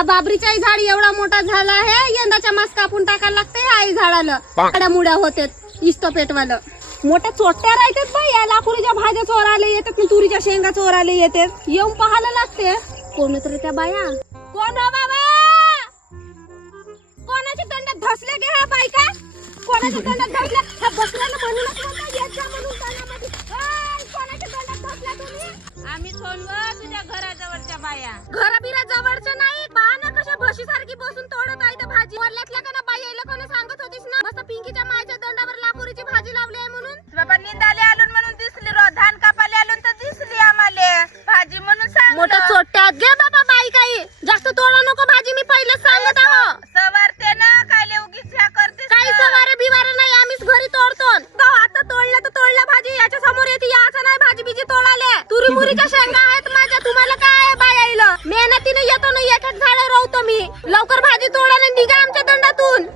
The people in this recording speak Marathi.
हा बाबरीचाही झाड एवढा मोठा झाला आहे, यंदाच्या मास कापून टाकायला लागतंय आई झाडाला. काड्या मुड्या होतात इस्तो पेटवालं. मोठ्या चोट्या राहतात बाई, या लाकुरीच्या भाज्या चोरायला येतात की तुरीच्या शेंगा चोरायला येतात. येऊन पाहायला लागते कोण तर त्या बाया. कोण हो बाबा? कोणाच्या तोंडात धसले गे हा बायका? कोणाच्या तोंडात धसल्या? हा बकऱ्याला म्हणू नका येत जा म्हणून तोंडामध्ये. कोणाच्या तोंडात धसल्या तुम्ही? आम्ही सोनव तुझ्या घराजवळच्या बाया. घराबिरा जवळचं नाही, पहा ना कशा म्हशीसारखी बसून तोडत आहे भाजी. वरल्यातल्या का ना बाई यायला कोणी सांगत होतीस ना मस्त पिंकीच्या मायच्या तोंडावर लाकुरीची भाजी लावली आहे म्हणून. बाबा निंदाले आलून म्हणून दिसली, रो धान कापाले आलून तर दिसली आम्हाला भाजी म्हणून सांग. मोठ्या चोट्यात घे बाबा बाई, काही जास्त तोडा नको भाजी, मी पहिलेच सांगत आहो. सवारते ना काय उगीच ह्या करते. काही सवारे बिवारे नाही, आम्हीच घरी तोडतो. तो आता तोडलं तर तोडलं भाजी, याच्या समोर येते याचं नाही भाजी बिजी तोडाले. तुरी मुरीच्या शेंगा आहेत माझ्या, तुम्हाला काय आहे बाई आईला? मेहनतीने येतो ना, एक एक झाड राहतो मी. लवकर भाजी तोडा आणि निघा आमच्या दंडातून.